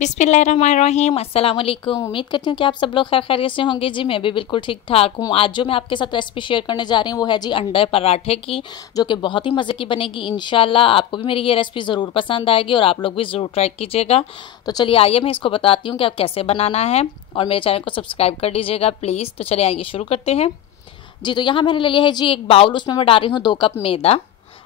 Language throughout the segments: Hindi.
बिस्मिल्लाहिर्रहमानिर्रहीम, अस्सलाम वालेकुम। उम्मीद करती हूँ कि आप सब लोग खैर खैरियत से होंगे। जी मैं भी बिल्कुल ठीक ठाक हूँ। आज जो मैं आपके साथ रेसिपी शेयर करने जा रही हूँ वो है जी अंडे पराठे की, जो कि बहुत ही मज़े की बनेगी। इंशाल्लाह आपको भी मेरी ये रेसिपी ज़रूर पसंद आएगी और आप लोग भी ज़रूर ट्राई कीजिएगा। तो चलिए आइए मैं इसको बताती हूँ कि आप कैसे बनाना है, और मेरे चैनल को सब्सक्राइब कर लीजिएगा प्लीज़। तो चलिए आइए शुरू करते हैं। जी तो यहाँ मैंने ले लिया है जी एक बाउल, उसमें मैं डाल रही हूँ 2 कप मैदा।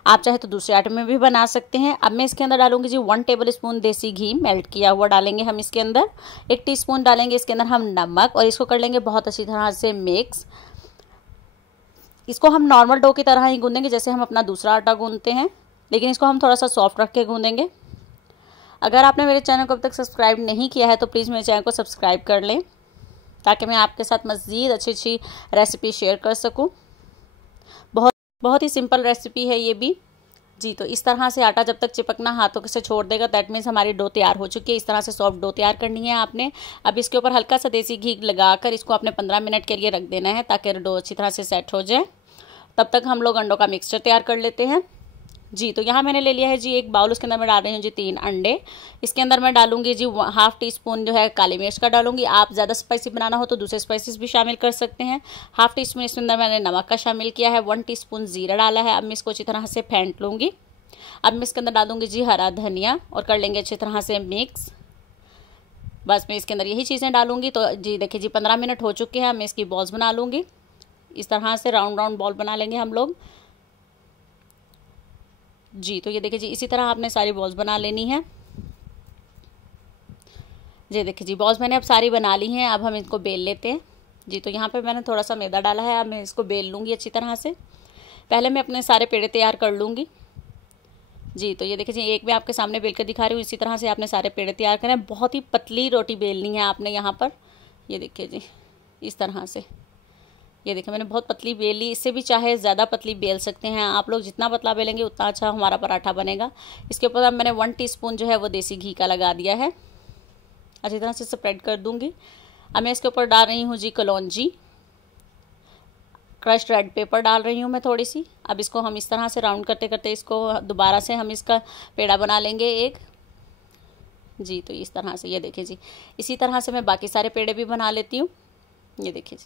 आप चाहे तो दूसरे आटे में भी बना सकते हैं। अब मैं इसके अंदर डालूंगी जी 1 टेबलस्पून देसी घी मेल्ट किया हुआ डालेंगे हम इसके अंदर। 1 टीस्पून डालेंगे इसके अंदर हम नमक, और इसको कर लेंगे बहुत अच्छी तरह से मिक्स। इसको हम नॉर्मल डो की तरह ही गूंदेंगे जैसे हम अपना दूसरा आटा गूंदते हैं, लेकिन इसको हम थोड़ा सा सॉफ्ट रख के गूंदेंगे। अगर आपने मेरे चैनल को अब तक सब्सक्राइब नहीं किया है तो प्लीज़ मेरे चैनल को सब्सक्राइब कर लें, ताकि मैं आपके साथ मज़ीद अच्छी अच्छी रेसिपी शेयर कर सकूँ। बहुत ही सिंपल रेसिपी है ये भी। जी तो इस तरह से आटा जब तक चिपकना हाथों से छोड़ देगा, दैट मीन्स हमारी डो तैयार हो चुकी है। इस तरह से सॉफ्ट डो तैयार करनी है आपने। अब इसके ऊपर हल्का सा देसी घी लगाकर इसको आपने 15 मिनट के लिए रख देना है, ताकि डो अच्छी तरह से सेट हो जाए। तब तक हम लोग अंडों का मिक्सचर तैयार कर लेते हैं। जी तो यहाँ मैंने ले लिया है जी एक बाउल, उसके अंदर मैं डाल रही हूँ जी 3 अंडे। इसके अंदर मैं डालूंगी जी 1/2 टीस्पून जो है काली मिर्च का डालूंगी। आप ज़्यादा स्पाइसी बनाना हो तो दूसरे स्पाइसेस भी शामिल कर सकते हैं। 1/2 टीस्पून इसके अंदर मैंने नमक का शामिल किया है। 1 टीस्पून जीरा डाला है। अब मैं इसको अच्छी तरह से फेंट लूँगी। अब मैं इसके अंदर डालूंगी जी हरा धनिया, और कर लेंगे अच्छी तरह से मिक्स। बस मैं इसके अंदर यही चीज़ें डालूंगी। तो जी देखिए जी 15 मिनट हो चुके हैं। मैं इसकी बॉल्स बना लूँगी। इस तरह से राउंड राउंड बॉल बना लेंगे हम लोग। जी तो ये देखिए जी इसी तरह आपने सारी बॉल्स बना लेनी है। जी देखिए जी बॉल्स मैंने अब सारी बना ली हैं। अब हम इसको बेल लेते हैं। जी तो यहाँ पे मैंने थोड़ा सा मैदा डाला है। अब मैं इसको बेल लूँगी अच्छी तरह से। पहले मैं अपने सारे पेड़े तैयार कर लूँगी। जी तो ये देखिए जी एक मैं आपके सामने बेल कर दिखा रही हूँ। इसी तरह से आपने सारे पेड़े तैयार करें। बहुत ही पतली रोटी बेलनी है आपने यहाँ पर। ये देखिए जी इस तरह से। ये देखिए मैंने बहुत पतली बेली। इससे भी चाहे ज़्यादा पतली बेल सकते हैं आप लोग। जितना पतला बेलेंगे उतना अच्छा हमारा पराठा बनेगा। इसके ऊपर अब मैंने 1 टीस्पून जो है वो देसी घी का लगा दिया है। अच्छी तरह से स्प्रेड कर दूंगी। अब मैं इसके ऊपर डाल रही हूँ जी कलौंजी, क्रश्ड रेड पेपर डाल रही हूँ मैं थोड़ी सी। अब इसको हम इस तरह से राउंड करते करते इसको दोबारा से हम इसका पेड़ा बना लेंगे एक। जी तो इस तरह से ये देखिए जी इसी तरह से मैं बाकी सारे पेड़े भी बना लेती हूँ। ये देखिए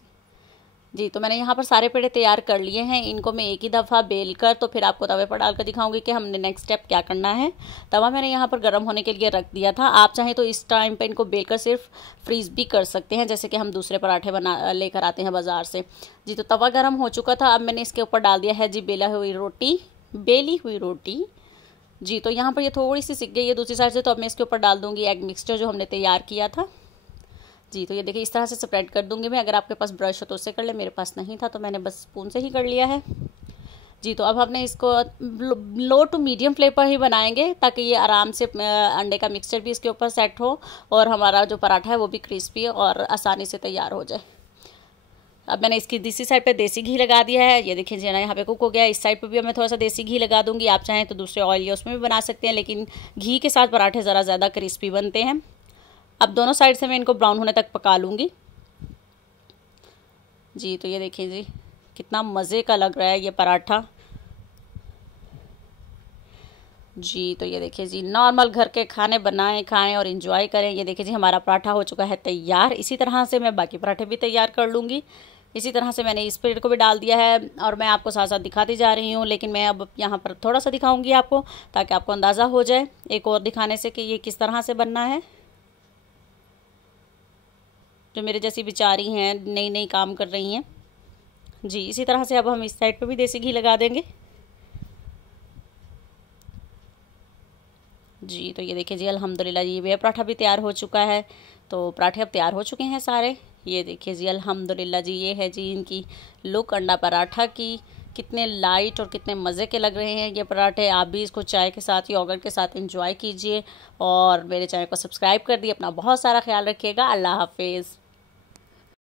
जी तो मैंने यहाँ पर सारे पेड़े तैयार कर लिए हैं। इनको मैं एक ही दफ़ा बेल कर तो फिर आपको तवे पर डालकर दिखाऊंगी कि हमने नेक्स्ट स्टेप क्या करना है। तवा मैंने यहाँ पर गर्म होने के लिए रख दिया था। आप चाहें तो इस टाइम पे इनको बेल कर सिर्फ फ्रीज भी कर सकते हैं, जैसे कि हम दूसरे पराठे बना लेकर आते हैं बाज़ार से। जी तो तवा गर्म हो चुका था। अब मैंने इसके ऊपर डाल दिया है जी बेली हुई रोटी। जी तो यहाँ पर ये थोड़ी सी सिक गई है दूसरी साइड से। तो अब मैं इसके ऊपर डाल दूँगी एग मिक्सचर जो हमने तैयार किया था। जी तो ये देखिए इस तरह से स्प्रेड कर दूंगी मैं। अगर आपके पास ब्रश हो तो उससे कर ले, मेरे पास नहीं था तो मैंने बस स्पून से ही कर लिया है। जी तो अब हमने इसको लो टू मीडियम फ्लेम पर ही बनाएंगे, ताकि ये आराम से अंडे का मिक्सचर भी इसके ऊपर सेट हो और हमारा जो पराठा है वो भी क्रिस्पी और आसानी से तैयार हो जाए। अब मैंने इसकी दूसरी साइड पे देसी घी लगा दिया है। ये देखिए जी ना यहाँ पे कुक हो गया। इस साइड पे भी मैं थोड़ा सा देसी घी लगा दूंगी। आप चाहें तो दूसरे ऑयल या उसमें भी बना सकते हैं, लेकिन घी के साथ पराठे ज़रा ज़्यादा क्रिस्पी बनते हैं। अब दोनों साइड से मैं इनको ब्राउन होने तक पका लूँगी। जी तो ये देखिए जी कितना मज़े का लग रहा है ये पराठा। जी तो ये देखिए जी नॉर्मल घर के खाने बनाएं, खाएं और इन्जॉय करें। ये देखिए जी हमारा पराठा हो चुका है तैयार। इसी तरह से मैं बाकी पराठे भी तैयार कर लूँगी। इसी तरह से मैंने इस प्लेट को भी डाल दिया है, और मैं आपको साथ साथ दिखाती जा रही हूँ। लेकिन मैं अब यहाँ पर थोड़ा सा दिखाऊँगी आपको, ताकि आपको अंदाज़ा हो जाए एक और दिखाने से कि ये किस तरह से बनना है। जो मेरे जैसी बेचारी हैं, नई नई काम कर रही हैं। जी इसी तरह से अब हम इस साइड पे भी देसी घी लगा देंगे। जी तो ये देखिए जी अल्हम्दुलिल्लाह ये भी पराठा भी तैयार हो चुका है। तो पराठे अब तैयार हो चुके हैं सारे। ये देखिए जी अल्हम्दुलिल्लाह जी ये है जी इनकी लुक अंडा पराठा की। कितने लाइट और कितने मज़े के लग रहे हैं ये पराठे। आप भी इसको चाय के साथ, योगर्ट के साथ एंजॉय कीजिए, और मेरे चैनल को सब्सक्राइब कर दिए। अपना बहुत सारा ख्याल रखिएगा। अल्लाह हाफिज़।